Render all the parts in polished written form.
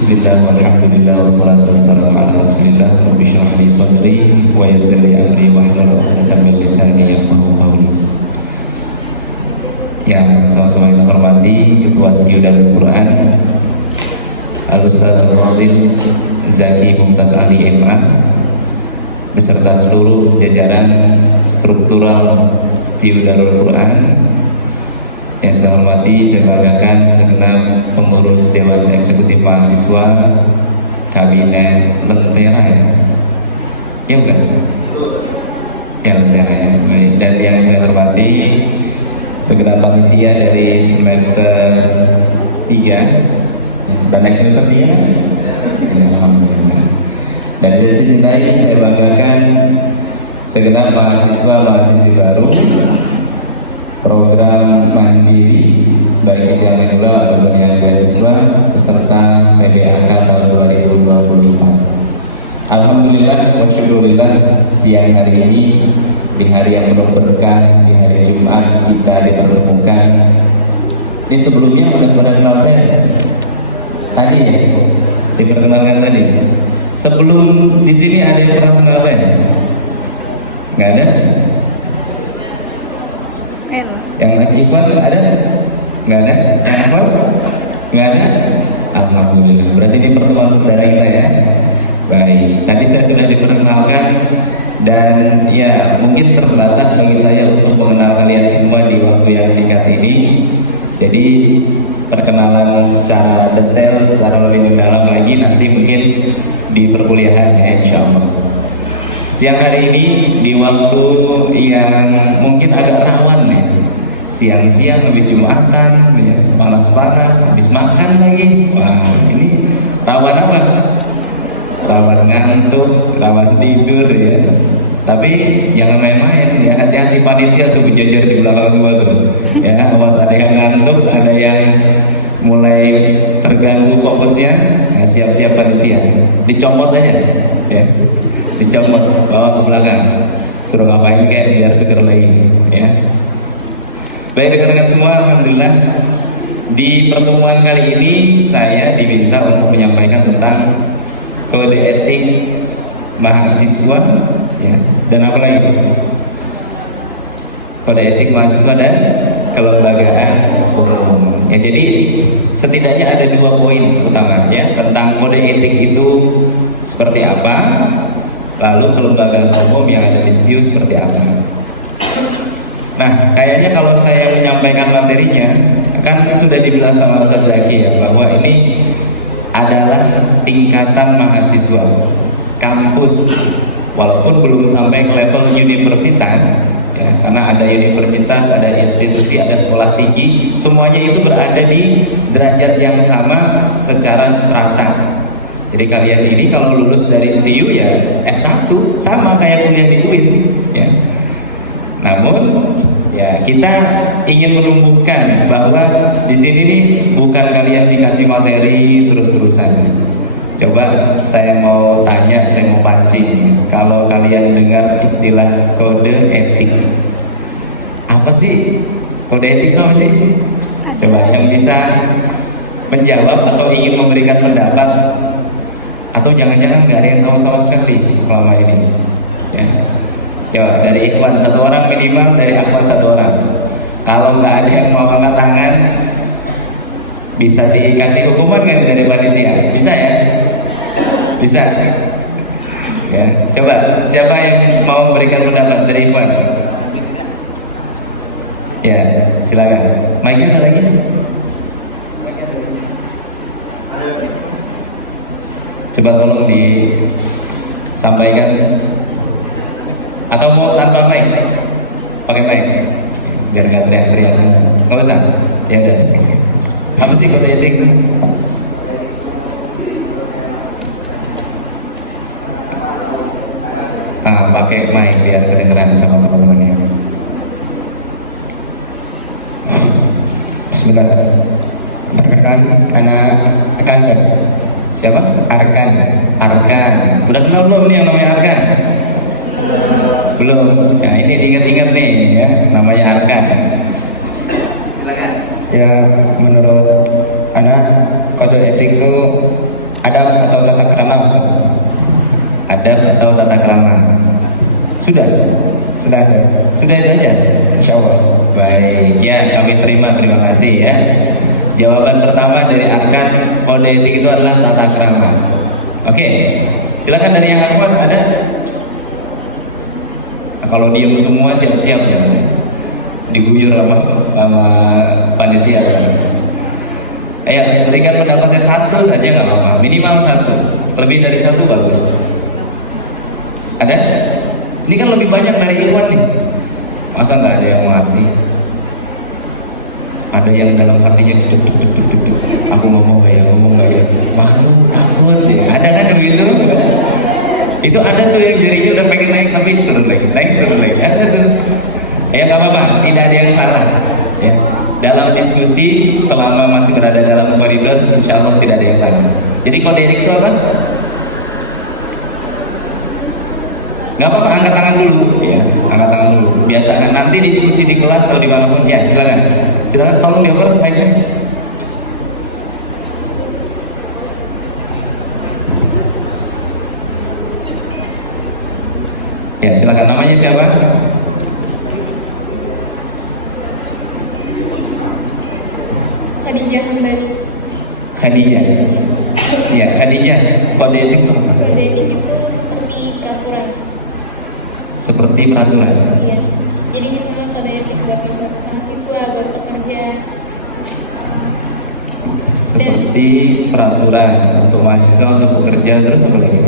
Bismillah, walhamdulillah, wassalatu wassalamu ala rasulillah. Rabbi shrah li sadri wa yassir li amri wahlul 'uqdatam min lisani yafqahu qawli. Yang sama-sama yang hormati Ketua Siyudan Al-Quran Al-Ustaz Al-Fadhil Zaki Mumtaz Ali MA beserta seluruh jajaran struktural Siyudan Al-Quran. Yang saya hormati, saya banggakan segenap pengurus Dewan Eksekutif Mahasiswa Kabinet Lentera ya? Ya bukan? Ya Lentera ya. Baik. Dan yang saya hormati segenap panitia dari semester 3 dan semester 3 ya, alhamdulillah. Dan dari sisi lain saya banggakan segenap mahasiswa-mahasiswi baru program mandiri baik yang kedua ataupun yang beasiswa peserta PBAK tahun 2024. Alhamdulillah wa syukurillah, siang hari ini di hari yang penuh berkah, di hari Jumat kita dipertemukan. Ini sebelumnya udah pernah kenal saya tadi ya, diperkenalkan tadi. Sebelum di sini ada yang pernah kenal saya? Nggak ada? Yang Ikhwan ada? Nggak ada? Yang Ikhwan? Nggak ada? Alhamdulillah. Berarti ini pertemuan perdana kita ya. Baik. Tadi saya sudah diperkenalkan dan ya mungkin terbatas bagi saya untuk mengenal kalian semua di waktu yang singkat ini. Jadi perkenalan secara detail, secara lebih mendalam lagi nanti mungkin di perkuliahan ya, insya Allah. Siang hari ini di waktu yang mungkin agak rawan ya, siang-siang habis Jumatan, ya, panas-panas, habis makan lagi. Wah, ini rawan apa? Rawan ngantuk, rawan tidur ya. Tapi jangan main-main ya, hati-hati panitia tuh berjejer di belakang semua tuh. Ya, awas ada yang ngantuk, ada yang mulai terganggu fokusnya, ya, siap-siap panitia. Dicopot aja ya. Dicopot, bawa ke belakang, suruh ngapain kayak biar seger lagi ya. Baik rekan-rekan semua, alhamdulillah di pertemuan kali ini saya diminta untuk menyampaikan tentang kode etik mahasiswa ya, dan apa lagi? Kode etik mahasiswa dan kelembagaan umum. Ya, jadi setidaknya ada 2 poin utama ya, tentang kode etik itu seperti apa, lalu kelembagaan umum yang ada di SIU seperti apa. Nah, kayaknya kalau saya menyampaikan materinya, kan sudah dibilang sama Ustaz Zaki ya, bahwa ini adalah tingkatan mahasiswa kampus, walaupun belum sampai ke level universitas ya, karena ada universitas, ada institusi, ada sekolah tinggi, semuanya itu berada di derajat yang sama secara strata. Jadi kalian ini kalau lulus dari STU ya S1 sama kayak kuliah di UIN ya. Namun ya kita ingin menumbuhkan bahwa di sini nih bukan kalian dikasih materi terus-terusan. Coba saya mau tanya, saya mau pancing. Kalau kalian dengar istilah kode etik, apa sih kode etik? Apa sih? Coba yang bisa menjawab atau ingin memberikan pendapat. Atau jangan-jangan nggak ada yang tahu sama sekali selama ini ya. Coba dari Ikhwan 1 orang minimal, dari Akhwan 1 orang. Kalau nggak ada yang mau angkat tangan, bisa dikasih hukuman nggak dari panitia? Bisa ya? Bisa ya. Coba siapa yang mau memberikan pendapat dari Ikhwan? Ya silakan. Mic-nya ada lagi? Coba tolong disampaikan. Atau mau tanpa mic? Pakai mic biar nggak teriak-teriak. Nggak usah. Ya udah. Apa sih kode etik? Pakai mic biar kedengeran sama teman-temannya. Sebentar. Perkenalkan anak kantor. Siapa? Arkan. Udah kenal belum nih yang namanya Arkan? Belum. Nah ini diingat-ingat nih ya, namanya Arkan. Silakan. Ya menurut anak kode etik itu atau tata krama? Sudah? Sudah ada? Sudah itu aja? Insya Allah. Baik, ya kami terima kasih ya. Jawaban pertama dari Arkan, kode etik itu adalah tata krama. Oke, silakan dari yang akhwat ada? Nah, kalau diem semua siap-siap ya, diguyur sama panitia kan. Ayo berikan pendapatnya satu saja nggak apa-apa, minimal satu, lebih dari satu bagus. Ada? Ini kan lebih banyak dari Ikhwan nih, masa nggak ada yang ngasih? Ada yang dalam hatinya aku ngomong nggak ya, makhluk takut ya. Ada kan begitu? Itu ada tuh yang jarinya udah pengen naik tapi turun lagi. Ada tuh. Ya nggak apa-apa, tidak ada yang salah. Ya. Dalam diskusi selama masih berada dalam koridor, insya Allah tidak ada yang salah. Jadi kode etik itu apa? Nggak apa-apa, angkat tangan dulu, ya, angkat tangan dulu. Biasakan nanti diskusi di kelas atau dimanapun, ya silakan. Silakan, tolong dioper baiknya. Ya silakan, namanya siapa? Khadijah kembali. Khadijah. Ya Khadijah. Kode etik itu apa? Kode etik itu seperti peraturan. Seperti peraturan. Iya. Jadi misalnya kode etik buat mahasiswa, buat pekerja. Seperti peraturan untuk mahasiswa, untuk pekerja, terus apa lagi?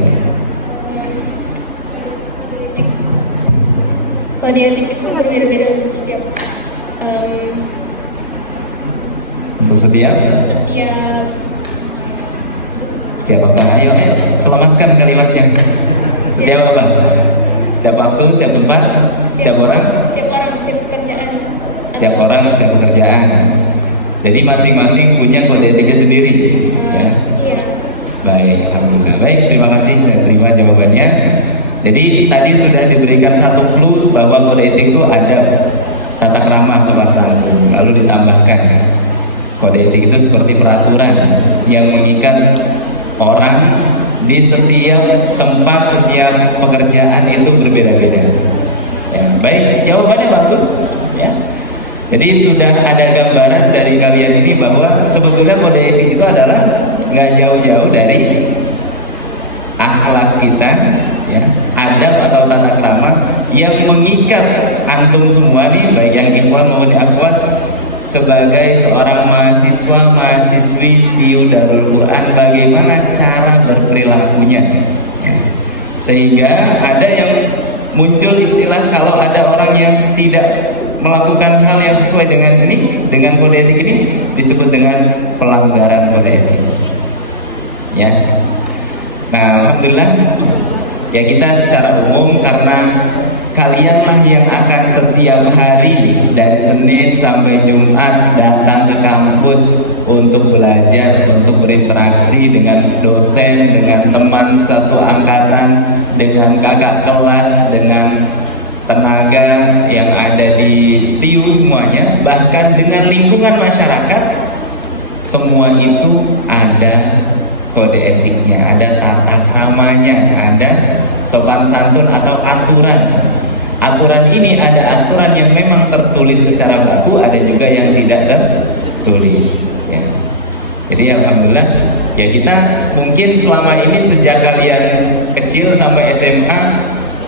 Kode etik itu berbeda-beda untuk setiap untuk setiap apa? Ayo, selamatkan kalimatnya. Setiap apa? Setiap waktu, setiap tempat, setiap orang, setiap pekerjaan. Setiap orang, setiap pekerjaan. Jadi masing-masing punya kode etiknya sendiri. Ya. Iya. Baik, alhamdulillah. Baik, terima kasih saya terima jawabannya. Jadi tadi sudah diberikan satu clue bahwa kode etik itu ada tata krama sopan santun. Lalu ditambahkan kode etik itu seperti peraturan yang mengikat orang di setiap tempat, setiap pekerjaan itu berbeda-beda. Ya, baik, jawabannya bagus. Ya. Jadi sudah ada gambaran dari kalian ini bahwa sebetulnya kode etik itu adalah nggak jauh-jauh dari akhlak kita, ya, adab atau tata krama yang mengikat antum semua nih, baik yang ikhwan maupun akhwat, sebagai seorang mahasiswi STIU Darul Quran, bagaimana cara berperilakunya. Sehingga ada yang muncul istilah kalau ada orang yang tidak melakukan hal yang sesuai dengan ini, dengan kode etik ini, disebut dengan pelanggaran kode etik. Ya. Nah, alhamdulillah ya kita secara umum karena kalianlah yang akan setiap hari dari Senin sampai Jumat datang ke kampus untuk belajar, untuk berinteraksi dengan dosen, dengan teman satu angkatan, dengan kakak kelas, dengan tenaga yang ada di STIU semuanya, bahkan dengan lingkungan masyarakat, semua itu ada kode etiknya, ada tata kramanya, ada sopan santun atau aturan. Aturan ini ada aturan yang memang tertulis secara baku, ada juga yang tidak tertulis. Ya. Jadi alhamdulillah, ya kita mungkin selama ini sejak kalian kecil sampai SMA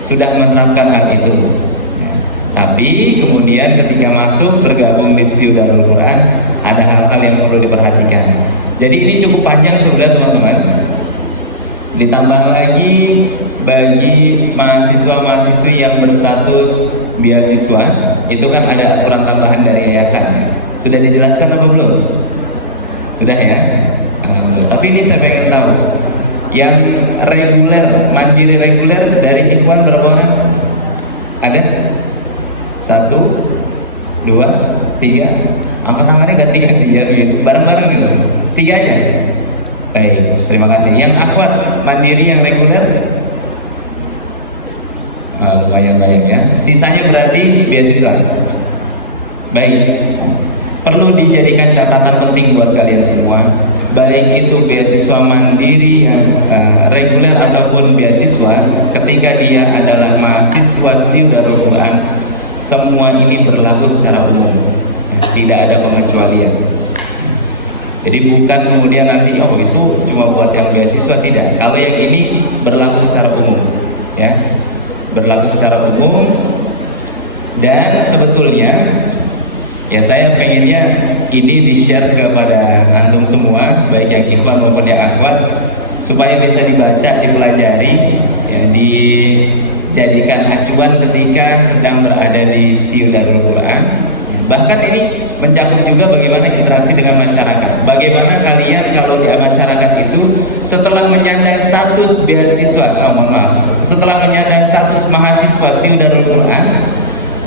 sudah menerapkan hal itu. Ya. Tapi kemudian ketika masuk bergabung di STIU Darul Quran, ada hal-hal yang perlu diperhatikan. Jadi ini cukup panjang sudah teman-teman. Ditambah lagi bagi mahasiswa-mahasiswi yang berstatus beasiswa, itu kan ada aturan tambahan dari yayasan. Sudah dijelaskan apa belum? Sudah ya? Tapi ini saya pengen tahu, yang reguler, mandiri reguler dari ikhwan berapa orang? Ada? 1, 2, 3. Angkat tangannya gak 3 dia gitu. Bareng-bareng gitu. 3 aja. Baik, terima kasih. Yang akhwat mandiri yang reguler lumayan banyak ya. Sisanya berarti beasiswa. Baik, perlu dijadikan catatan penting buat kalian semua baik itu beasiswa mandiri, reguler ataupun beasiswa, ketika dia adalah mahasiswa studi Darul Quran, semua ini berlaku secara umum, tidak ada pengecualian. Jadi bukan kemudian nanti oh itu cuma buat yang beasiswa, tidak. Kalau yang ini berlaku secara umum, ya, berlaku secara umum. Dan sebetulnya ya saya pengennya ini di-share kepada antum semua, baik yang ikhwan maupun yang akhwat, supaya bisa dibaca, dipelajari, ya, dijadikan acuan ketika sedang berada di studi Darul Quran. Bahkan ini mencakup juga bagaimana interaksi dengan masyarakat. Bagaimana kalian kalau di masyarakat itu setelah menyandang status beasiswa, setelah menyandang status mahasiswa studi Darul Quran,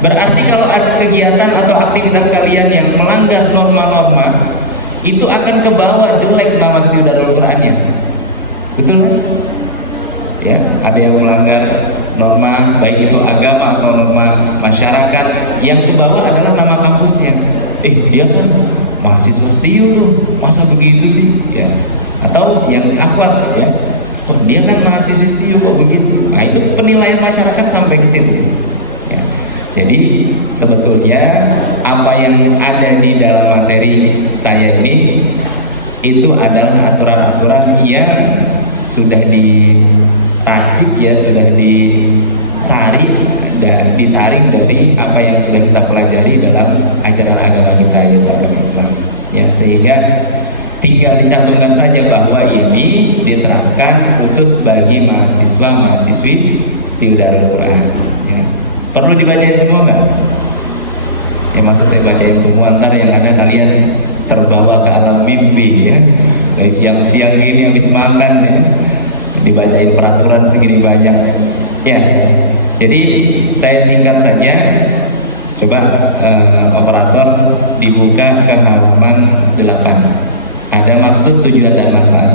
berarti kalau ada kegiatan atau aktivitas kalian yang melanggar norma-norma, itu akan kebawa jelek nama studi Darul Qurannya. Betul kan? Ya, ada yang melanggar norma baik itu agama atau norma masyarakat, yang kebawa adalah nama kampusnya. Dia kan mahasiswa STIU tuh, masa begitu sih? Ya. Atau yang akhwat, ya, kok dia kan mahasiswa STIU kok begitu? Nah itu penilaian masyarakat sampai ke situ. Ya. Jadi sebetulnya apa yang ada di dalam materi saya ini itu adalah aturan-aturan yang sudah diracik, ya, sudah disaring dari apa yang sudah kita pelajari dalam ajaran agama kita, yaitu agama Islam. Ya, sehingga tinggal dicantumkan saja bahwa ini diterapkan khusus bagi mahasiswa-mahasiswi studi Darul Quran. Ya. Perlu dibacain semua nggak? Ya maksud saya bacain semua, ntar yang ada kalian terbawa ke alam mimpi, ya. Dari siang-siang ini habis makan, ya, dibacain peraturan segini banyak. Ya, jadi saya singkat saja. Coba operator dibuka ke halaman 8. Ada maksud, tujuan, dan manfaat.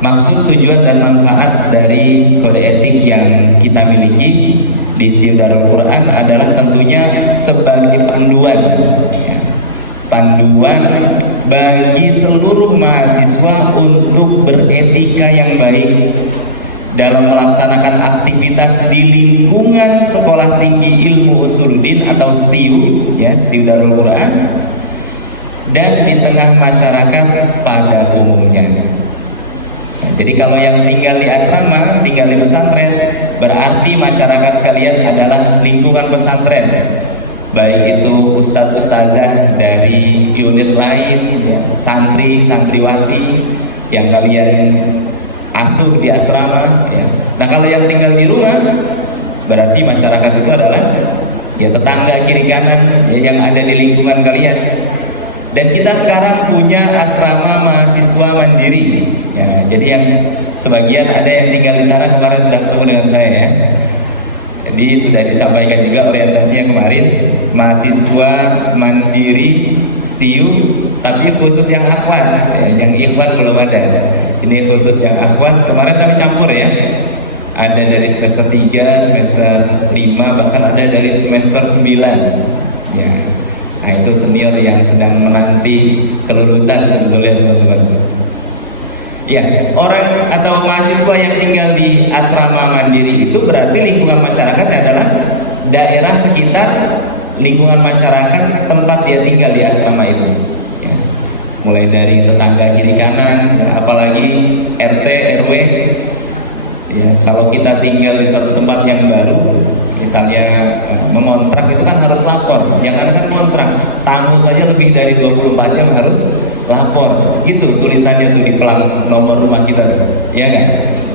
Maksud, tujuan, dan manfaat dari kode etik yang kita miliki di studi Darul Quran adalah tentunya sebagai panduan, ya, panduan bagi seluruh mahasiswa untuk beretika yang baik dalam melaksanakan aktivitas di lingkungan Sekolah Tinggi Ilmu Usuluddin atau STIU, ya, studi Darul Quran, dan di tengah masyarakat pada umumnya. Nah, jadi kalau yang tinggal di asrama, tinggal di pesantren, berarti masyarakat kalian adalah lingkungan pesantren, baik itu ustadz-ustazah dari unit lain, ya, santri, santriwati yang kalian asuh di asrama, ya. Nah kalau yang tinggal di rumah, berarti masyarakat itu adalah, ya, tetangga kiri kanan, ya, yang ada di lingkungan kalian. Dan kita sekarang punya asrama mahasiswa mandiri, ya. Jadi yang sebagian ada yang tinggal di sana, kemarin sudah ketemu dengan saya, ya. Jadi sudah disampaikan juga orientasinya kemarin, mahasiswa mandiri STIU, tapi khusus yang akhwat, ya, yang ikhwan belum ada. Ini khusus yang akhwat. Kemarin kami campur, ya. Ada dari semester 3, semester 5, bahkan ada dari semester 9, ya. Nah itu senior yang sedang menanti kelulusan sebetulnya, teman-teman. Ya, orang atau mahasiswa yang tinggal di asrama mandiri itu berarti lingkungan masyarakat adalah daerah sekitar lingkungan masyarakat tempat dia tinggal di asrama itu, ya. Mulai dari tetangga kiri kanan, ya, apalagi RT, RW, ya. Kalau kita tinggal di satu tempat yang baru, misalnya mengontrak, itu kan harus lapor. Yang ada kan kontrak, tamu saja lebih dari 24 jam harus lapor. Gitu tulisannya tuh di pelang nomor rumah kita, ya kan?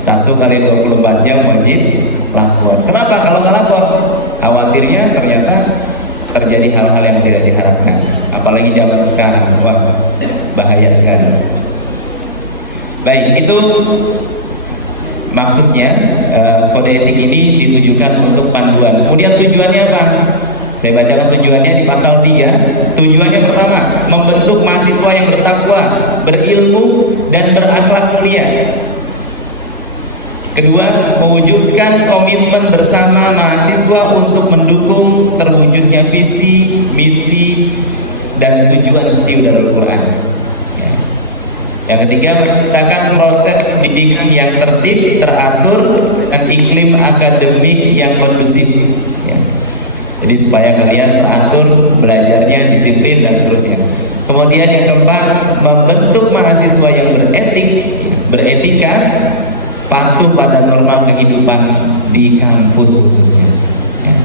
1 kali 24 jam wajib lapor. Kenapa? Kalau nggak lapor, khawatirnya ternyata terjadi hal-hal yang tidak diharapkan. Apalagi zaman sekarang, wah, bahaya sekali. Baik, itu maksudnya kode etik ini ditujukan untuk panduan. Kemudian tujuannya apa? Saya bacakan tujuannya di pasal 3. Tujuannya pertama, membentuk mahasiswa yang bertakwa, berilmu, dan berakhlak mulia. Kedua, mewujudkan komitmen bersama mahasiswa untuk mendukung terwujudnya visi, misi, dan tujuan STIU Darul Quran. Ya. Yang ketiga, menciptakan proses pendidikan yang tertib, teratur, dan iklim akademik yang kondusif. Ya. Jadi supaya kalian teratur, belajarnya, disiplin, dan seterusnya. Kemudian yang keempat, membentuk mahasiswa yang beretika, patuh pada norma kehidupan di kampus khususnya. Ya.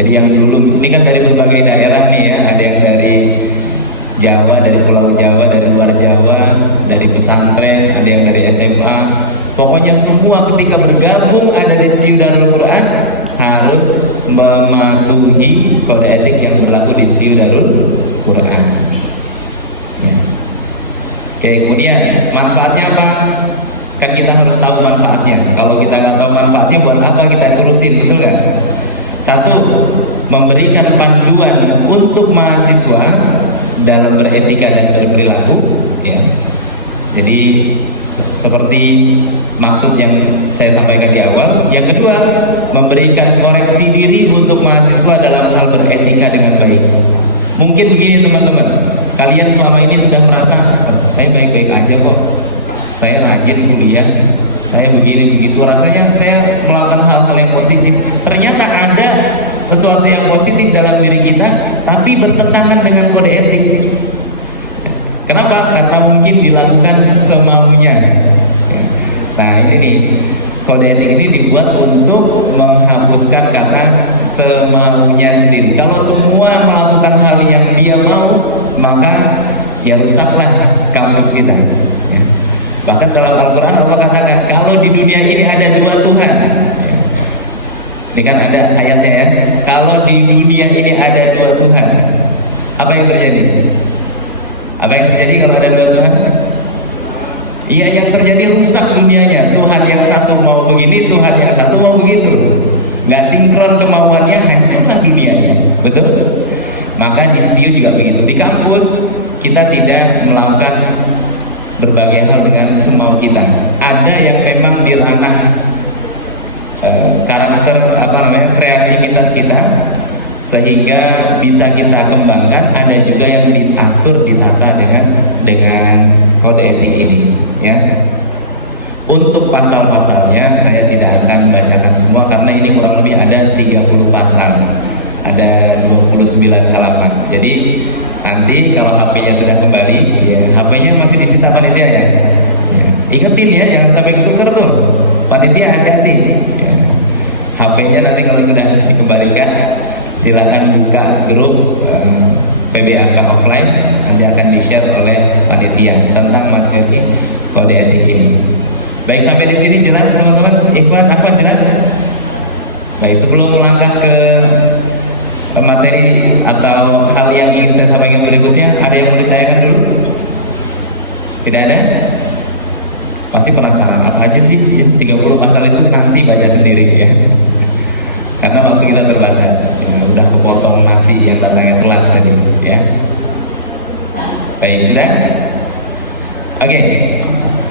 Jadi yang dulu ini kan dari berbagai daerah nih ya, ada yang dari Jawa, dari Pulau Jawa, dari luar Jawa, dari pesantren, ada yang dari SMA. Pokoknya semua ketika bergabung ada di STIU Darul Quran harus mematuhi kode etik yang berlaku di STIU Darul Quran. Ya. Oke, kemudian manfaatnya apa? Kan kita harus tahu manfaatnya. Kalau kita nggak tahu manfaatnya, buat apa kita ikutin, betul nggak? Satu, memberikan panduan untuk mahasiswa dalam beretika dan berperilaku. Ya. Jadi seperti maksud yang saya sampaikan di awal. Yang kedua, memberikan koreksi diri untuk mahasiswa dalam hal beretika dengan baik. Mungkin begini teman-teman, kalian selama ini sudah merasa saya baik-baik aja kok, saya rajin kuliah, saya begini begitu, rasanya saya melakukan hal-hal yang positif. Ternyata ada sesuatu yang positif dalam diri kita, tapi bertentangan dengan kode etik. Kenapa? Karena mungkin dilakukan semaunya. Nah ini nih, kode etik ini dibuat untuk menghapuskan kata semaunya sendiri. Kalau semua melakukan hal yang dia mau, maka ya rusaklah kampus kita. Bahkan dalam Al-Quran Allah katakan, kalau di dunia ini ada dua Tuhan. Ini kan ada ayatnya ya. Kalau di dunia ini ada dua Tuhan, apa yang terjadi? Apa yang terjadi kalau ada dua Tuhan? Iya, yang terjadi rusak dunianya. Tuhan yang satu mau begini, Tuhan yang satu mau begitu. Nggak sinkron kemauannya, hancurlah dunianya. Betul? Maka di STIU juga begitu. Di kampus kita tidak melakukan berbagai hal dengan semau kita. Ada yang memang di ranah karakter kreativitas kita, sehingga bisa kita kembangkan. Ada juga yang diatur, ditata dengan kode etik ini. Ya. Untuk pasal-pasalnya saya tidak akan bacakan semua karena ini kurang lebih ada 30 pasal, ada 29 halaman. Jadi nanti kalau HP-nya sudah kembali, ya, HP-nya masih disita panitia ya. Ya. Ingetin ya, jangan sampai ketukar tuh. Panitia hati-hati. Ya. HP-nya nanti kalau sudah dikembalikan, silakan buka grup PBAK offline, nanti akan di-share oleh panitia tentang materi kode etik ini. Baik, sampai di sini jelas teman-teman? Ikhwan, apa jelas? Baik, sebelum melangkah ke materi atau hal yang ingin saya sampaikan berikutnya, ada yang mau ditanyakan dulu? Tidak ada? Pasti penasaran, apa aja sih 30 pasal itu? Nanti baca sendiri ya. Karena waktu kita terbatas ya, udah kepotong nasi yang datangnya telat tadi ya. Baik, sudah? Oke,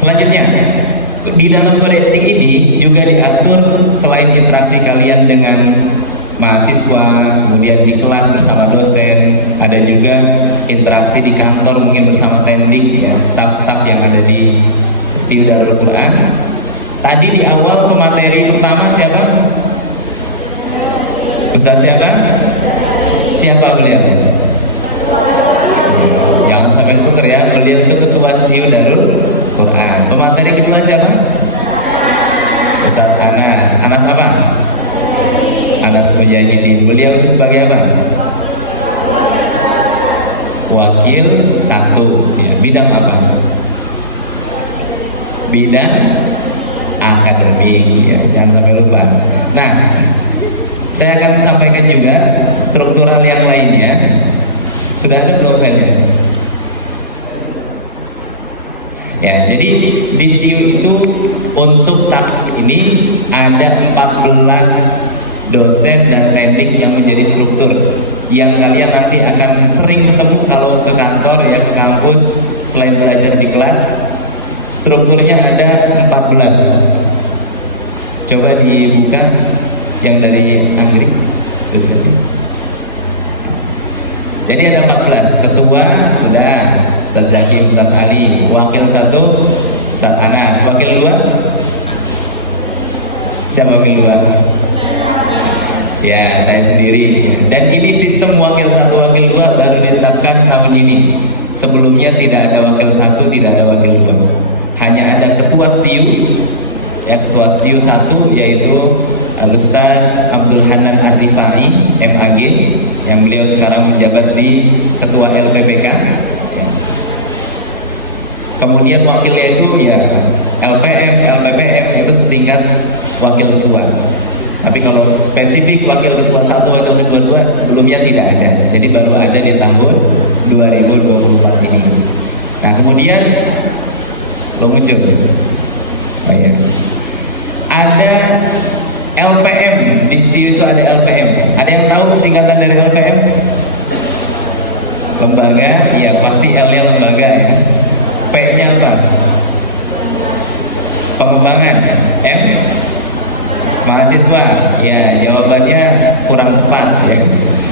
selanjutnya di dalam kode etik ini juga diatur selain interaksi kalian dengan mahasiswa, kemudian di kelas bersama dosen, ada juga interaksi di kantor mungkin bersama tendik ya, staf-staf yang ada di STIU Darul Quran. Tadi di awal pemateri pertama siapa? Ustaz siapa? Siapa beliau? Jangan sampai tuker ya, beliau itu ketua STIU Darul Quran. Pemateri kedua siapa? Ustaz Anas. Anas apa? Anas Mujahidin. Beliau itu sebagai apa? Wakil 1 ya. Bidang apa? Bidang akademik ya, jangan sampai lupa. Nah, saya akan sampaikan juga struktural yang lainnya. Sudah ada belum filenya? Ya, jadi di STIU itu untuk tahun ini ada 14 dosen dan teknik yang menjadi struktur yang kalian nanti akan sering ketemu kalau ke kantor ya, ke kampus. Selain belajar di kelas, strukturnya ada 14. Coba dibuka yang dari Anggrik. Sudah dikasih. Jadi ada 14. Ketua sudah Ustaz Zaki, Ustaz Ali. Wakil 1 Ustaz Anas. Wakil 2 siapa wakil 2? Ya, saya sendiri. Dan ini sistem wakil 1, wakil 2 baru ditetapkan tahun ini. Sebelumnya tidak ada wakil 1, tidak ada wakil 2. Hanya ada ketua STIU, ya, ketua STIU 1 yaitu Al-Ustaz Abdul Hanan Ar-Rifai, MAG, yang beliau sekarang menjabat di ketua LPPK. Ya. Kemudian wakilnya itu ya LPM, LPPM itu setingkat wakil ketua. Tapi kalau spesifik wakil ketua 1, wakil ketua 2 sebelumnya tidak ada. Jadi baru ada di tahun 2024 ini. Nah kemudian muncul, oh ya, ada LPM di STIU itu ada LPM. Ada yang tahu singkatan dari LPM? Lembaga, ya pasti L-nya lembaga ya. P-nya apa? Pengembangan. M? Mahasiswa. Ya jawabannya kurang tepat ya.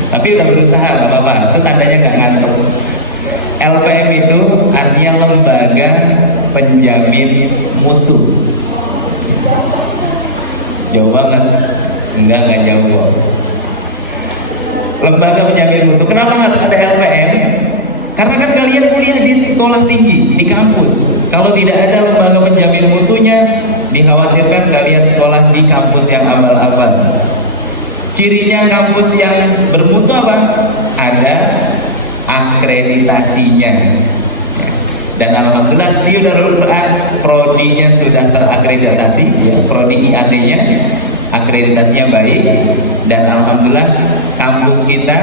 Tapi udah berusaha, nggak apa-apa. Itu tandanya nggak ngantuk. LPM itu artinya lembaga penjamin mutu. Jauh banget. Enggak jauh. Lembaga penjamin mutu. Kenapa harus ada LPM? Karena kan kalian kuliah di sekolah tinggi, di kampus. Kalau tidak ada lembaga penjamin mutunya, dikhawatirkan kalian sekolah di kampus yang abal-abal. Cirinya kampus yang bermutu apa? Ada akreditasinya. Dan alhamdulillah STIU Darul Quran prodinya sudah terakreditasi, ya, prodi IAD-nya akreditasinya baik, dan alhamdulillah kampus kita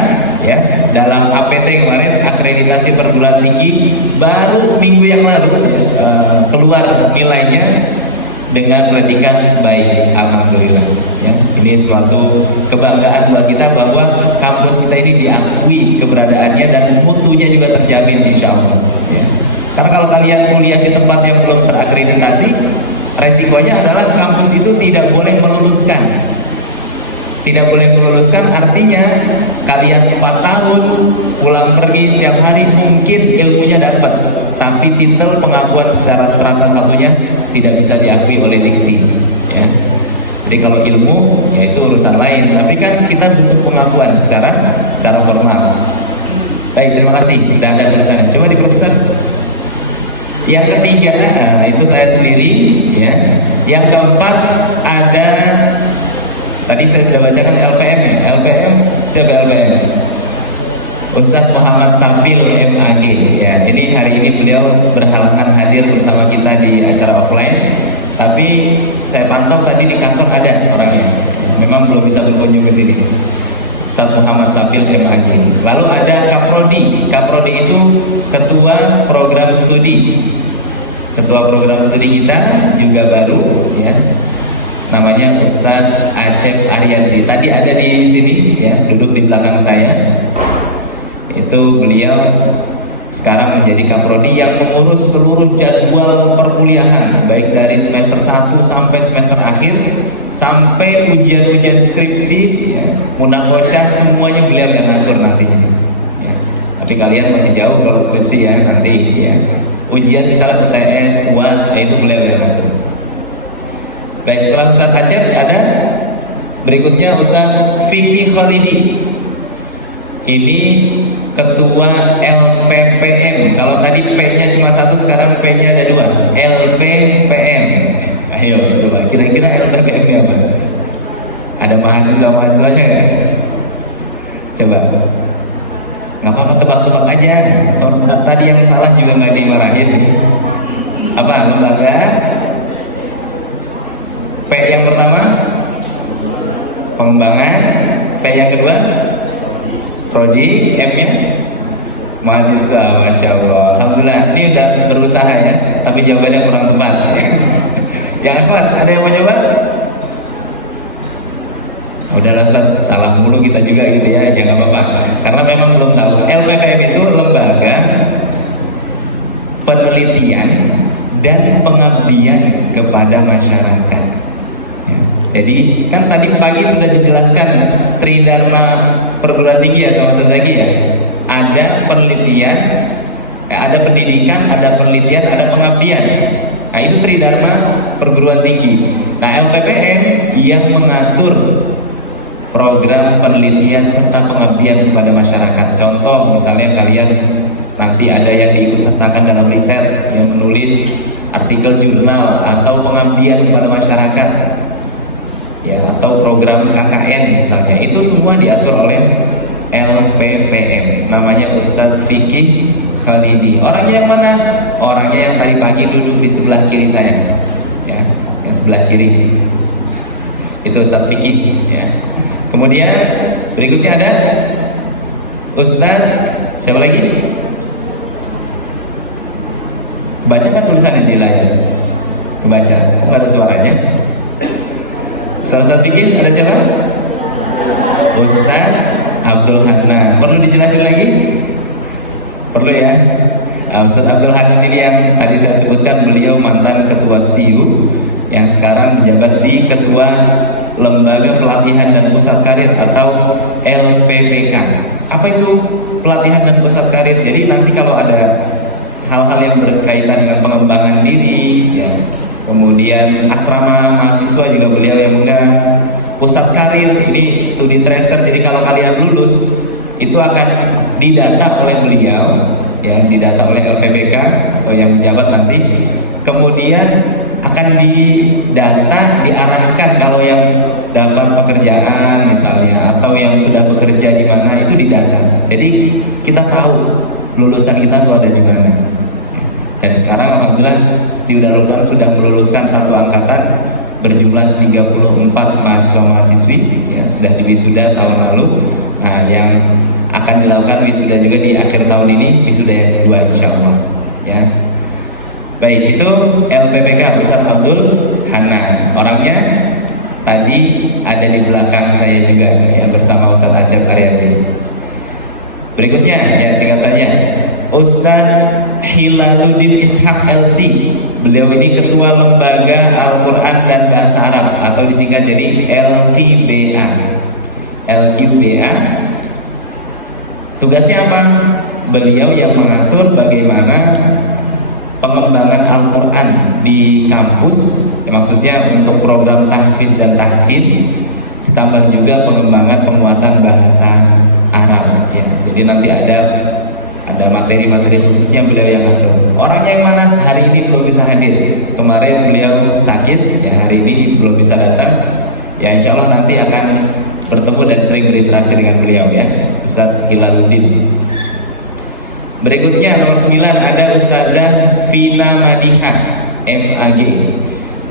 ya dalam APT kemarin akreditasi perguruan tinggi baru minggu yang lalu keluar nilainya dengan predikat baik, alhamdulillah ya. Ini suatu kebanggaan buat kita bahwa kampus kita ini diakui keberadaannya dan mutunya juga terjamin insya Allah ya. Karena kalau kalian kuliah di tempat yang belum terakreditasi, resikonya adalah kampus itu tidak boleh meluluskan. Tidak boleh meluluskan artinya kalian 4 tahun pulang pergi setiap hari, mungkin ilmunya dapat, tapi titel pengakuan secara strata satunya tidak bisa diakui oleh dikti ya. Jadi kalau ilmu ya itu urusan lain, tapi kan kita butuh pengakuan secara formal. Baik, terima kasih sudah ada tulisannya. Coba di Profesor. Yang ketiga, nah, itu saya sendiri ya. Yang keempat ada, tadi saya sudah bacakan LPM ya. LPM siapa LPM? Ustaz Muhammad Sampil MAG ya. Ini hari ini beliau berhalangan hadir bersama kita di acara offline, tapi saya pantau tadi di kantor ada orangnya. Memang belum bisa berkunjung ke sini. Ustaz Muhammad Sampil MAG. Lalu ada Kaprodi. Kaprodi itu ketua program studi. Ketua program studi kita juga baru ya. Namanya Ustaz Acep Aryadi. Tadi ada di sini ya, duduk di belakang saya. Itu beliau sekarang menjadi Kaprodi yang mengurus seluruh jadwal perkuliahan, baik dari semester 1 sampai semester akhir, sampai ujian-ujian skripsi ya, munakosyah, semuanya beliau yang ngatur nantinya ya. Tapi kalian masih jauh kalau skripsi ya nanti ya. Ujian misalnya UTS, UAS, itu beliau yang ngatur. Baik, setelah Ustaz Acep ada berikutnya Ustaz Fikri Khalidi. Ini ketua LPPM. Kalau tadi P-nya cuma 1, sekarang P-nya ada 2. LPPM. Ayo coba, kira-kira LPPM-nya apa? Ada mahasiswa-mahasiswanya ya? Coba. Nggak apa-apa, tebak-tebak aja. Tadi yang salah juga nggak dimarahin. Apa? Lembaga. P yang pertama pengembangan. P yang kedua prodi. M-nya mahasiswa. Masya Allah. Alhamdulillah, ini udah berusaha ya, tapi jawabannya kurang tepat ya. Yang kuat, ada yang mau coba? Udahlah, salah mulu kita juga gitu ya, jangan apa-apa. Karena memang belum tahu. LPPM itu lembaga penelitian dan pengabdian kepada masyarakat. Ya. Jadi kan tadi pagi sudah dijelaskan Tridharma perguruan tinggi ya sama Ustaz Zaki ya. Ada penelitian, ada pendidikan, ada penelitian, ada pengabdian. Nah itu Tridharma perguruan tinggi. Nah LPPM yang mengatur program penelitian serta pengabdian kepada masyarakat. Contoh misalnya kalian nanti ada yang diikut sertakan dalam riset, yang menulis artikel jurnal atau pengabdian kepada masyarakat, ya, atau program KKN misalnya, itu semua diatur oleh LPPM. Namanya Ustadz Fikih Khalidi. Orangnya yang mana? Orangnya yang tadi pagi duduk di sebelah kiri saya, ya, yang sebelah kiri itu Ustadz Fikih, ya. Kemudian berikutnya ada Ustadz siapa lagi? Baca kan tulisannya di layar? Kebaca, kok ada suaranya? Ustadz Fikih ada siapa? Ustadz Abdul Hanan. Perlu dijelasin lagi? Perlu ya? Ustadz Abdul Hanan ini yang tadi saya sebutkan, beliau mantan ketua STIU yang sekarang menjabat di ketua Lembaga Pelatihan dan Pusat Karir atau LPPK. Apa itu pelatihan dan pusat karir? Jadi nanti kalau ada hal-hal yang berkaitan dengan pengembangan diri, ya, kemudian asrama mahasiswa juga beliau yang mengundang. Pusat karir ini studi tracer, jadi kalau kalian lulus itu akan didata oleh beliau, ya, didata oleh LPPK atau yang menjabat nanti, kemudian akan didata, diarahkan kalau yang dapat pekerjaan misalnya atau yang sudah bekerja di mana itu didata. Jadi kita tahu lulusan kita itu ada di mana. Dan sekarang alhamdulillah STIU Darul Quran sudah meluluskan satu angkatan berjumlah 34 mahasiswa-mahasiswi, ya, sudah diwisuda tahun lalu. Nah, yang akan dilakukan wisuda juga di akhir tahun ini, wisuda yang kedua insyaallah, ya. Baik, itu LPPK Ustadz Abdul Hanan. Orangnya tadi ada di belakang saya juga, yang bersama Ustadz Acep Aryadi. Berikutnya, ya singkat saja, Ustadz Hilaluddin Ishaq LC. Beliau ini ketua Lembaga Al-Quran dan Bahasa Arab atau disingkat jadi LQBA. LQBA. Tugasnya apa? Beliau yang mengatur bagaimana pengembangan Al-Quran di kampus, ya, maksudnya untuk program tahfiz dan tahsin, ditambah juga pengembangan penguatan bahasa Arab, ya. Jadi nanti ada materi-materi khususnya beliau yang atur. Orangnya yang mana? Hari ini belum bisa hadir. Kemarin beliau sakit, ya, hari ini belum bisa datang. Ya insya Allah nanti akan bertemu dan sering berinteraksi dengan beliau, ya, Ustadz Hilaluddin. Berikutnya nomor 9 ada Ustazah Vina Madihah MAG.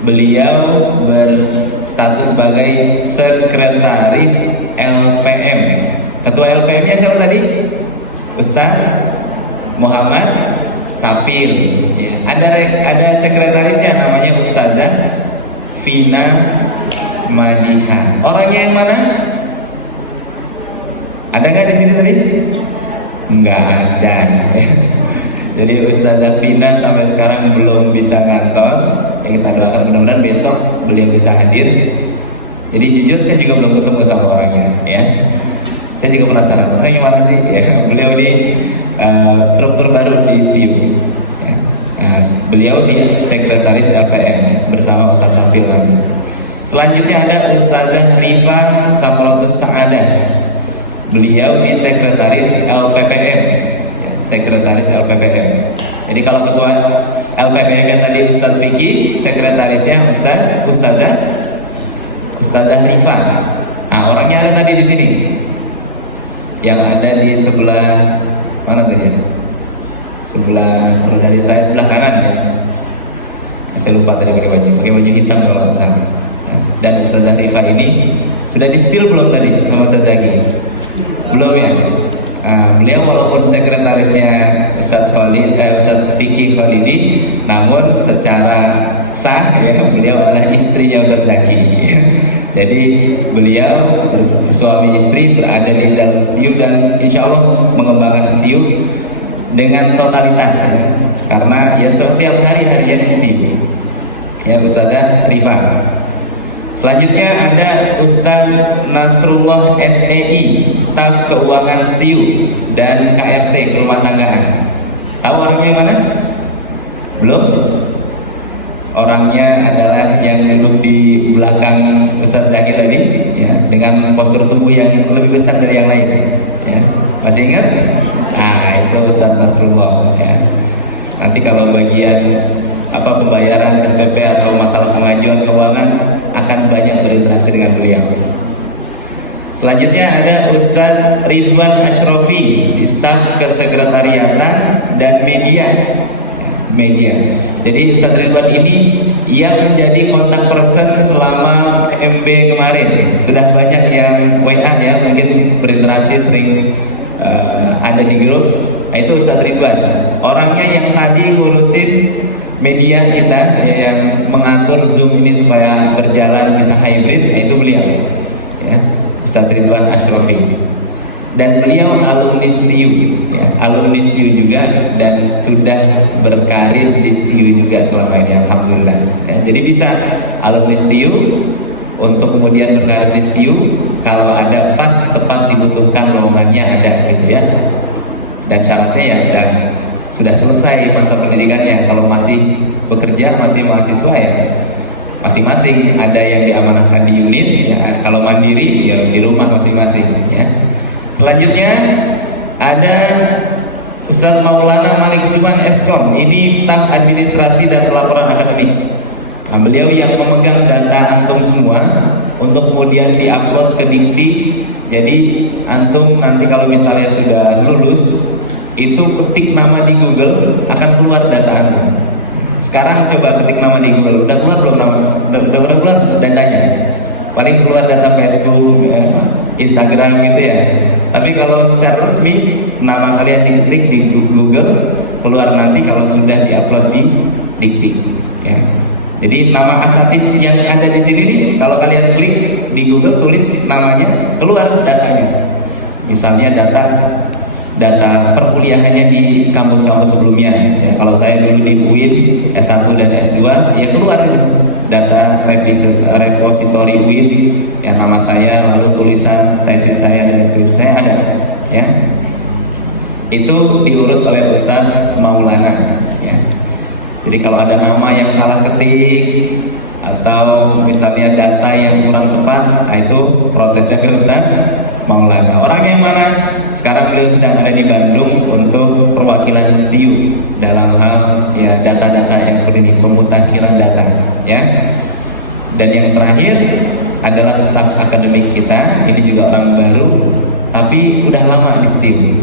Beliau berstatus sebagai sekretaris LPM. Ketua LPM-nya siapa tadi? Ustaz Muhammad Sapir, ya. Ada sekretarisnya namanya Ustazah Vina Madihah. Orangnya yang mana? Ada nggak di sini tadi? Nggak ada. Jadi Ustazah Vina sampai sekarang belum bisa ngantor. Yang kita doakan mudah-mudahan besok beliau bisa hadir. Jadi jujur saya juga belum ketemu sama orangnya, ya. Saya juga penasaran orangnya mana sih, ya. Beliau ini struktur baru di STIU, ya. Beliau di sekretaris LPM bersama Ustaz Safil lagi. Selanjutnya ada Ustazah Rifa Samratus Sa'adah. Beliau di sekretaris LPPM, ya, sekretaris LPPM. Jadi kalau ketua LPPM kan tadi Ustaz Fikih, sekretarisnya Ustazah Rifa. Nah, orangnya ada tadi di sini. Yang ada di sebelah mana tadi? Sebelah, kalau dari saya sebelah kanan, ya. Saya lupa tadi pakai baju hitam kalau nggak salah. Dan Ustazah Rifa ini sudah di-spill belum tadi sama Ustaz Zaki? Belum, ya. Beliau walaupun sekretarisnya Ustaz Fikih Khalidi, namun secara sah, ya, beliau adalah istrinya Ustaz Zaki. Jadi beliau bersuami istri berada di dalam STIU dan insya Allah mengembangkan STIU dengan totalitas, ya. Karena ya setiap hari harian di STIU, ya, Ustazah Rifa. Selanjutnya ada Ustaz Nasrullah SEI, staf keuangan STIU dan KRT Rumah Tanggaan. Tahu orangnya mana? Belum? Orangnya adalah yang duduk di belakang Ustaz Zaki tadi, ya, dengan postur tubuh yang lebih besar dari yang lain. Ya. Masih ingat? Nah, itu Ustaz Nasrullah. Ya. Nanti kalau bagian pembayaran SPP atau masalah pengajuan keuangan akan banyak berinteraksi dengan beliau. Selanjutnya ada Ustaz Ridwan Ashrofi, staf kesekretariatan dan media. Jadi Ustaz Ridwan ini yang menjadi kontak person selama MB kemarin. Sudah banyak yang WA ya, mungkin berinteraksi sering ada di grup. Nah, itu Ustaz Ridwan. Orangnya yang tadi ngurusin media kita, ya, yang mengatur Zoom ini supaya berjalan bisa hybrid, nah, itu beliau. Ya, Ustaz Ridwan Ashrofi. Dan beliau alumni STIU, ya, alumni STIU juga, dan sudah berkarir di STIU juga selama ini, alhamdulillah. Ya, jadi bisa alumni STIU untuk kemudian berkarir di STIU, kalau ada pas tepat dibutuhkan lowongannya ada, gitu ya. Dan syaratnya ya sudah selesai masa pendidikannya. Kalau masih bekerja, masih mahasiswa ya masing-masing ada yang diamanahkan di unit, ya, kalau mandiri ya di rumah masing-masing, ya. Selanjutnya ada Ustaz Maulana Malik Zuman Eskom, ini staf administrasi dan pelaporan akademik. Nah, beliau yang memegang data antum semua untuk kemudian diupload ke Dikti. Jadi antum nanti kalau misalnya sudah lulus, itu ketik nama di Google akan keluar data antum. Sekarang coba ketik nama di Google, udah keluar belum nama? Udah keluar datanya. Paling keluar data Facebook, ya, Instagram gitu ya. Tapi kalau secara resmi nama kalian diketik di Google, keluar nanti kalau sudah diupload di Dikti. Ya. Jadi nama asatis yang ada di sini nih, kalau kalian klik di Google tulis namanya, keluar datanya. Misalnya data perkuliahannya di kampus-kampus sebelumnya. Ya, kalau saya dulu di UIN S1 dan S2, ya keluar itu data repository UIN, ya, nama saya, lalu tulisan tesis saya dan skripsi saya ada, ya. Itu diurus oleh Ustaz Maulana, ya. Jadi kalau ada nama yang salah ketik atau misalnya data yang kurang tepat, nah itu prosesnya ke Ustaz Maulana. Orangnya yang mana? Sekarang beliau sedang ada di Bandung untuk perwakilan STIU dalam hal ya data-data yang sudah ini, pemutakhiran data, ya. Dan yang terakhir adalah staf akademik kita, ini juga orang baru tapi udah lama di STIU.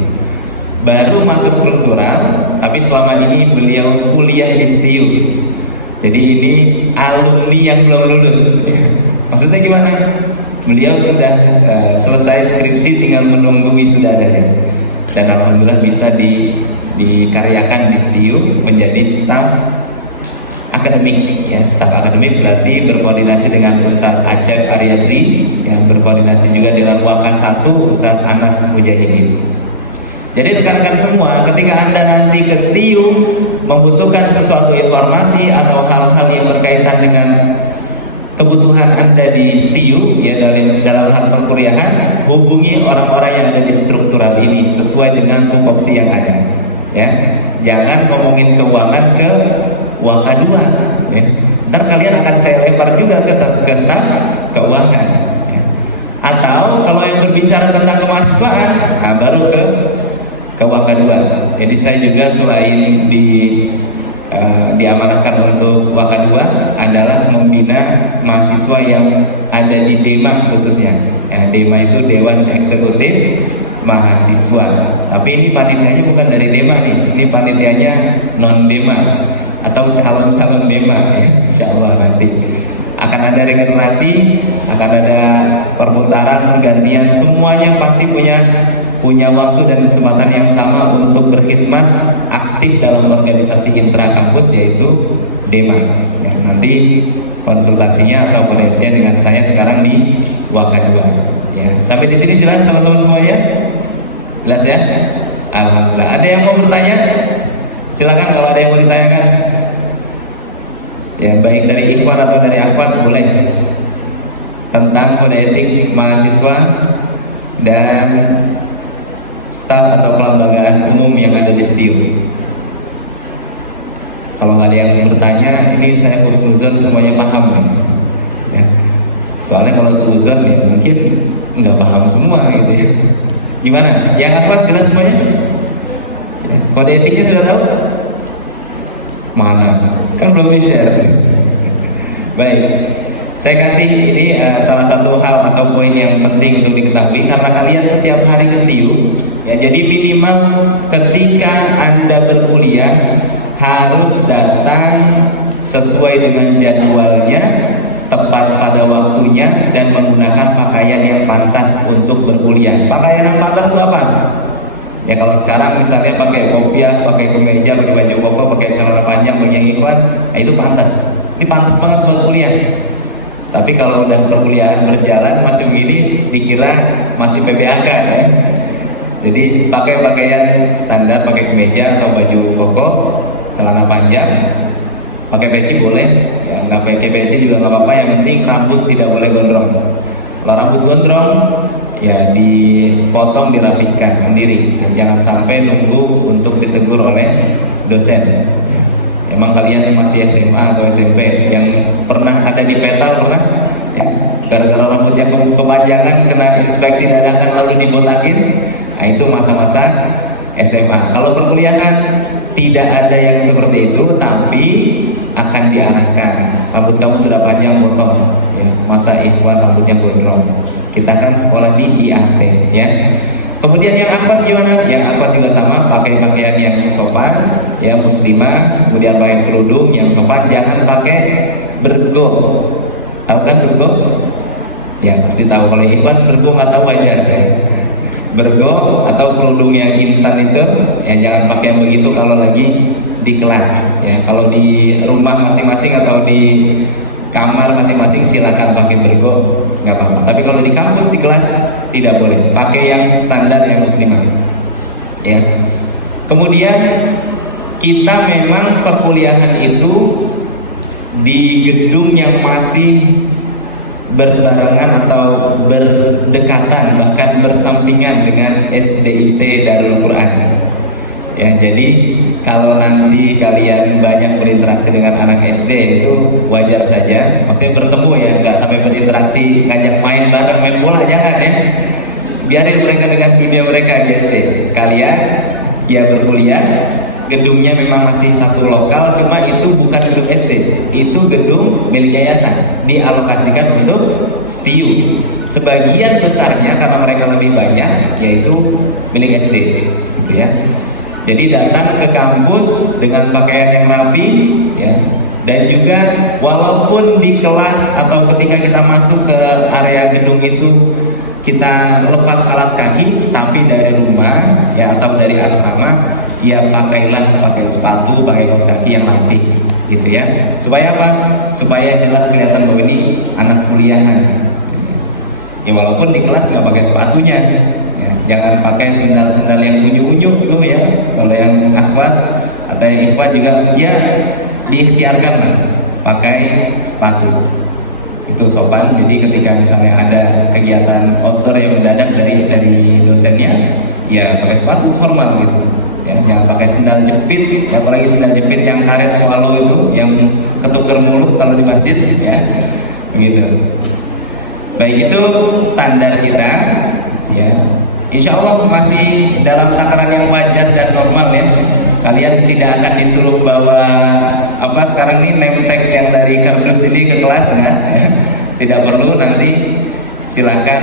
Baru masuk struktural, tapi selama ini beliau kuliah di STIU. Jadi ini alumni yang belum lulus. Maksudnya gimana? Beliau sudah selesai skripsi, tinggal menunggu wisudanya. Dan alhamdulillah bisa dikaryakan di STIU menjadi staf akademik. Ya, staf akademik berarti berkoordinasi dengan Ustaz Acep Aryadri, yang berkoordinasi juga dengan Wakaf 1 Ustaz Anas Mujahidin. Jadi rekan-rekan semua, ketika Anda nanti ke STIU membutuhkan sesuatu informasi atau hal-hal yang berkaitan dengan kebutuhan Anda di STIU, ya dalam hal perkuliahan, hubungi orang-orang yang ada di struktural ini sesuai dengan tupoksi yang ada. Ya, jangan ngomongin keuangan ke Waka 2. Ya. Ntar kalian akan saya lempar juga ke staf keuangan. Ya. Atau kalau yang berbicara tentang kemahasiswaan, nah baru ke Waka 2. Jadi saya juga selain diamanahkan untuk Waka 2 adalah membina mahasiswa yang ada di DEMA khususnya. Ya, DEMA itu Dewan Eksekutif Mahasiswa. Tapi ini panitianya bukan dari DEMA nih, ini panitianya non DEMA atau calon-calon DEMA. Ya, insya Allah nanti akan ada regenerasi, akan ada perputaran, pergantian, semuanya pasti punya waktu dan kesempatan yang sama untuk berkhidmat aktif dalam organisasi intra kampus, yaitu DEMA. Ya, nanti konsultasinya atau koneksinya dengan saya sekarang di Waka 2. Ya, sampai di sini jelas teman-teman semuanya? Jelas ya? Alhamdulillah. Ada yang mau bertanya? Silakan kalau ada yang mau ditanyakan. Ya, baik dari Ikhwan atau dari Akhwat boleh. tentang kode etik mahasiswa dan staf atau kelembagaan umum yang ada di STIU. Kalau nggak ada yang bertanya, ini saya husnuzon semuanya paham nih. Ya. Soalnya kalau suzon ya mungkin nggak paham semua gitu ya. Gimana? Yang apa jelas semuanya? Ya. Kode etiknya sudah tahu? Mana? Kan belum di-share. Baik, saya kasih ini salah satu hal atau poin yang penting untuk diketahui karena kalian setiap hari ke STIU. Ya, jadi minimal ketika Anda berkuliah harus datang sesuai dengan jadwalnya, tepat pada waktunya, dan menggunakan pakaian yang pantas untuk berkuliah. Pakaian yang pantas itu apa? Ya kalau sekarang misalnya pakai kopiah, pakai kemeja, pakai baju koko, pakai celana panjang, pakai ikhwan, nah itu pantas. Ini pantas banget buat kuliah. Tapi kalau udah perkuliahan berjalan masih begini, dikira masih PBAK ya. Jadi pakai pakaian standar, pakai kemeja atau baju koko, celana panjang, pakai peci boleh, ya nggak pakai peci juga nggak apa-apa. Yang penting rambut tidak boleh gondrong. Kalau rambut gondrong, ya dipotong, dirapikan sendiri. Jangan sampai nunggu untuk ditegur oleh dosen. Emang kalian masih SMA atau SMP yang pernah ada di petal pernah? Ya, gara-gara rambutnya kepanjangan kena inspeksi dadakan lalu dibotakin. Nah itu masa-masa SMA. Kalau perkuliahan tidak ada yang seperti itu, tapi akan diarahkan. Rambut kamu sudah panjang, potong. Ya, masa ikhwan rambutnya gondrong. Kita kan sekolah di IAT, ya. Kemudian yang akhwat gimana? Yang akhwat juga sama, pakai pakaian yang sopan, ya muslimah. Kemudian pakai kerudung yang sopan, jangan pakai bergo. Tahu kan bergo? Ya pasti tahu. Kalau ikhwan bergo nggak tahu aja. Ya. Bergo atau kerudung yang instan itu, ya jangan pakai yang begitu kalau lagi di kelas. Ya kalau di rumah masing-masing atau di kamar masing-masing silakan pakai bergo, nggak apa-apa. Tapi kalau di kampus di kelas tidak boleh. Pakai yang standar yang muslimah. Ya. Kemudian kita memang perkuliahan itu di gedung yang masih berbarengan atau berdekatan bahkan bersampingan dengan SDIT Darul Quran. Ya, jadi kalau nanti kalian banyak berinteraksi dengan anak SD itu wajar saja. Maksudnya bertemu ya, nggak sampai berinteraksi ngajak main bareng, main bola jangan ya. Biarin mereka dengan dunia mereka di SD. Kalian ya berkuliah, gedungnya memang masih satu lokal, cuma itu bukan gedung SD, itu gedung milik yayasan, dialokasikan untuk STIU. Sebagian besarnya karena mereka lebih banyak, yaitu milik SD, gitu ya. Jadi datang ke kampus dengan pakaian yang rapi, ya. Dan juga walaupun di kelas atau ketika kita masuk ke area gedung itu kita lepas alas kaki, tapi dari rumah ya atau dari asrama ya pakailah pakai sepatu, pakai kaos kaki yang rapi, gitu ya. Supaya apa? Supaya jelas kelihatan bahwa ini anak kuliahan. Ya walaupun di kelas nggak pakai sepatunya. Ya, jangan pakai sendal-sendal yang unyu-unyu gitu ya. Kalau yang akhwat atau yang ikhwan juga ya diikhtiarkan lah pakai sepatu. Itu sopan. Jadi ketika misalnya ada kegiatan outdoor yang mendadak dari dosennya, ya pakai sepatu formal gitu. Ya, jangan pakai sendal jepit, apalagi sendal jepit yang karet swallow itu, yang ketuker mulut kalau di masjid, ya, gitu. Baik, itu standar kita, ya. Insya Allah masih dalam takaran yang wajar dan normal ya. Kalian tidak akan disuruh bawa apa sekarang ini name tag yang dari kardus ini ke kelas ya. Tidak perlu, nanti silakan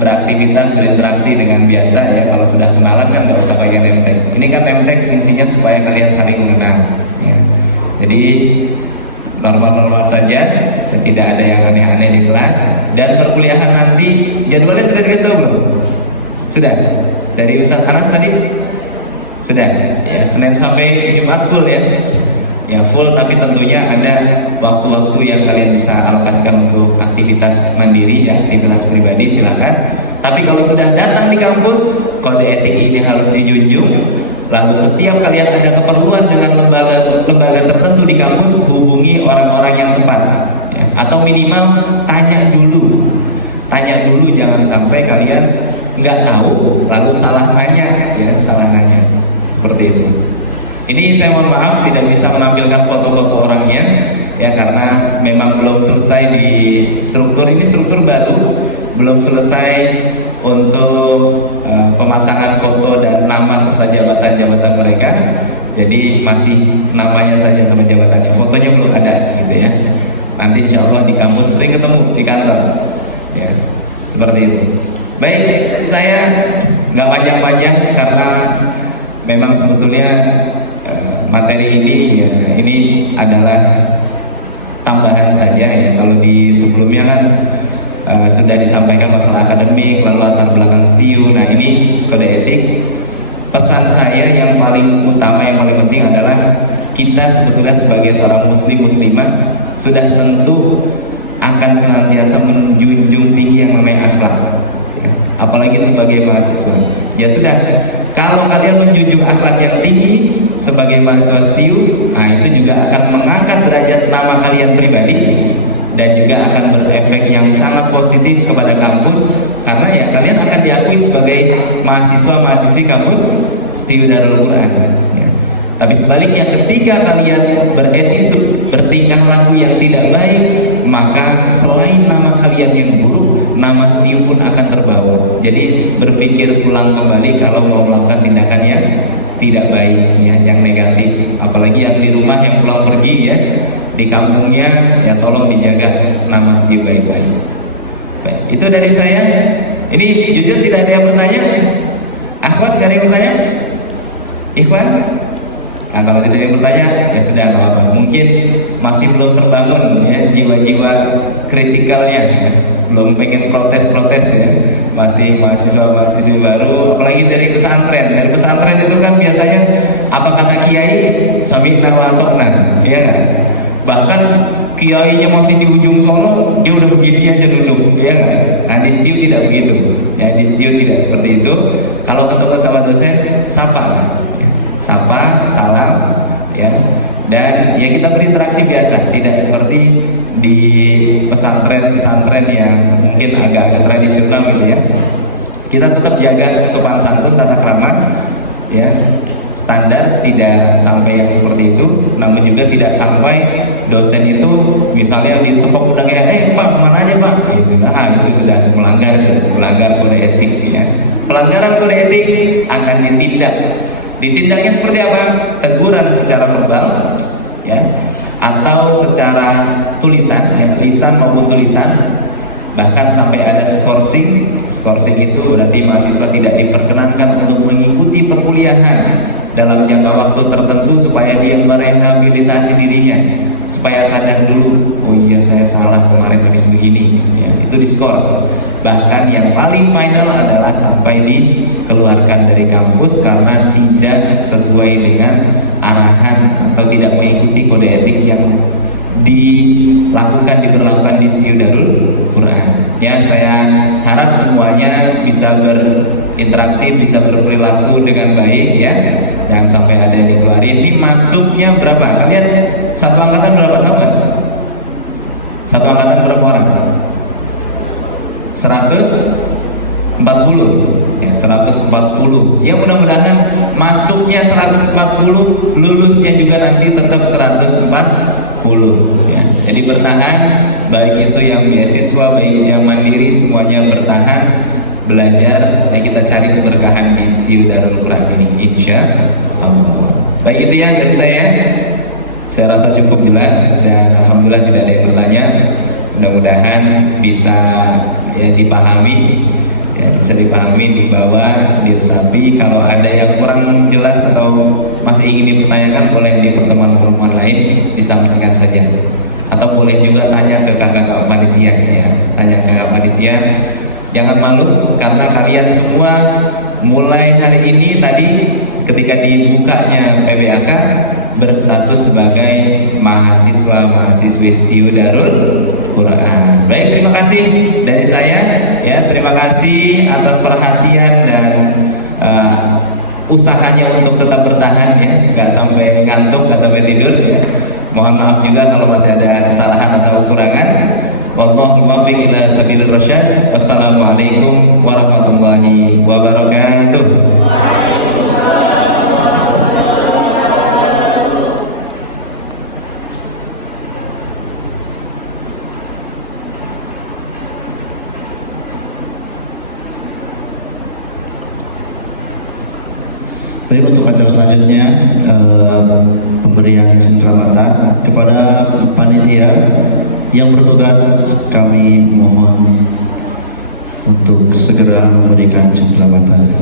beraktivitas, berinteraksi dengan biasa ya. Kalau sudah kenalan kan nggak usah pakai name tag. Ini kan name tag fungsinya supaya kalian saling mengenal ya. Jadi normal-normal saja, tidak ada yang aneh-aneh di kelas. Dan perkuliahan nanti jadwalnya sudah dikasih tahu belum? Sudah? Dari Ustaz Anas tadi? Sudah? Ya, Senin sampai Jumat full ya? Ya full, tapi tentunya ada waktu-waktu yang kalian bisa alokasikan untuk aktivitas mandiri ya, aktivitas pribadi silakan. Tapi kalau sudah datang di kampus, kode etik ini harus dijunjung. Lalu setiap kalian ada keperluan dengan lembaga tertentu di kampus, hubungi orang-orang yang tepat, ya. Atau minimal tanya dulu, jangan sampai kalian nggak tahu lalu salah nanya, ya, salah nanya seperti itu. Ini saya mohon maaf tidak bisa menampilkan foto-foto orangnya, ya, karena memang belum selesai di struktur ini, struktur baru, belum selesai untuk pemasangan foto dan nama serta jabatan-jabatan mereka. Jadi masih namanya saja, nama jabatannya, fotonya belum ada, gitu ya. Nanti insya Allah di kampus sering ketemu di kantor, ya, seperti itu. Baik, saya nggak panjang-panjang karena memang sebetulnya materi ini, ya, ini adalah tambahan saja, ya. Kalau di sebelumnya kan sudah disampaikan masalah akademik, lalu latar belakang STIU. Nah, ini kode etik. Pesan saya yang paling utama, yang paling penting adalah kita sebetulnya sebagai seorang muslimah sudah tentu akan senantiasa menjunjung tinggi yang namanya akhlak, ya. Apalagi sebagai mahasiswa. Ya sudah, kalau kalian menjunjung akhlak yang tinggi sebagai mahasiswa STIU, nah itu juga akan mengangkat derajat nama kalian pribadi dan juga akan berefek yang sangat positif kepada kampus, karena ya kalian akan diakui sebagai mahasiswa-mahasiswi kampus STIU Darul Quran, ya. Tapi sebaliknya, ketika kalian beretitut, bertingkah laku yang tidak baik, maka selain nama kalian yang buruk, nama STIU pun akan terbawa. Jadi berpikir ulang kembali kalau mau melakukan tindakan yang tidak baik, ya, yang negatif. Apalagi yang di rumah, yang pulang pergi, ya, di kampungnya, ya tolong dijaga nama STIU baik-baik. Baik, itu dari saya. Ini jujur tidak ada yang bertanya. Akhwat, gak ada yang bertanya? Ikhwan? Nah, kalau tidak ada yang bertanya, ya sudah, apa-apa. Mungkin masih belum terbangun, ya, jiwa-jiwa kritikalnya, ya. Belum pengen protes-protes, ya. Masih mahasiswa-mahasiswi baru, apalagi dari pesantren. Dari pesantren itu kan biasanya apa kata kiai, sami'na wa ata'na, ya kan? Bahkan kiainya masih di ujung sono, dia udah begini aja duduk, ya kan? Nah, di STIU tidak begitu, ya, di STIU tidak seperti itu. Kalau ketemu sama dosen, sapa, salam, ya, dan ya kita berinteraksi biasa, tidak seperti di pesantren yang mungkin agak tradisional, gitu ya. Kita tetap jaga sopan santun, tata krama, ya, standar, tidak sampai yang seperti itu. Namun juga tidak sampai dosen itu misalnya ditepok udah kayak Pak, mana aja Pak, gitu. Nah, itu sudah melanggar kode etik, ya. Pelanggaran kode etik akan ditindak. Ditindaknya seperti apa? Teguran secara verbal, ya, atau secara tulisan, ya, lisan maupun tulisan. Bahkan sampai ada skorsing. Skorsing itu berarti mahasiswa tidak diperkenankan untuk mengikuti perkuliahan dalam jangka waktu tertentu supaya dia merehabilitasi dirinya, supaya sadar dulu, oh iya saya salah kemarin habis begini, ya, itu diskors. Bahkan yang paling final adalah sampai dikeluarkan dari kampus karena tidak sesuai dengan arahan atau tidak mengikuti kode etik yang diberlakukan di STIU Darul Quran. Ya, saya harap semuanya bisa berinteraksi, bisa berperilaku dengan baik, ya. Jangan sampai ada yang dikeluarin. Ini masuknya berapa? Kalian satu angkatan berapa tahun kan? Satu angkatan berapa orang? 140, ya, 140. Ya, mudah-mudahan masuknya 140, lulusnya juga nanti tetap 140, ya. Jadi bertahan, baik itu yang beasiswa, baik yang mandiri, semuanya bertahan belajar. Dan kita cari keberkahan di STIU Darul Quran ini, insya Allah. Baik, itu ya dari saya. Saya rasa cukup jelas dan alhamdulillah tidak ada yang bertanya. Mudah-mudahan bisa, ya, dipahami, ya, bisa dipahami, dibawa, diresapi. Kalau ada yang kurang jelas atau masih ingin dipertanyakan, boleh di pertemuan-pertemuan lain disampaikan saja. Atau boleh juga tanya ke kakak-kakak panitia, ya, tanya ke kakak panitia. Jangan malu karena kalian semua mulai hari ini tadi ketika dibukanya PBAK berstatus sebagai mahasiswa-mahasiswi STIU Darul Quran. Baik, terima kasih dari saya, ya. Terima kasih atas perhatian dan usahanya untuk tetap bertahan ya, nggak sampai ngantuk, nggak sampai tidur ya. Mohon maaf juga kalau masih ada kesalahan atau kekurangan. Wallahu muwaffiq ila sabilir rasyad. Wassalamualaikum warahmatullahi wabarakatuh. Baik, untuk acara selanjutnya pemberian selamatan kepada panitia yang bertugas, kami mohon untuk segera memberikan selamatan.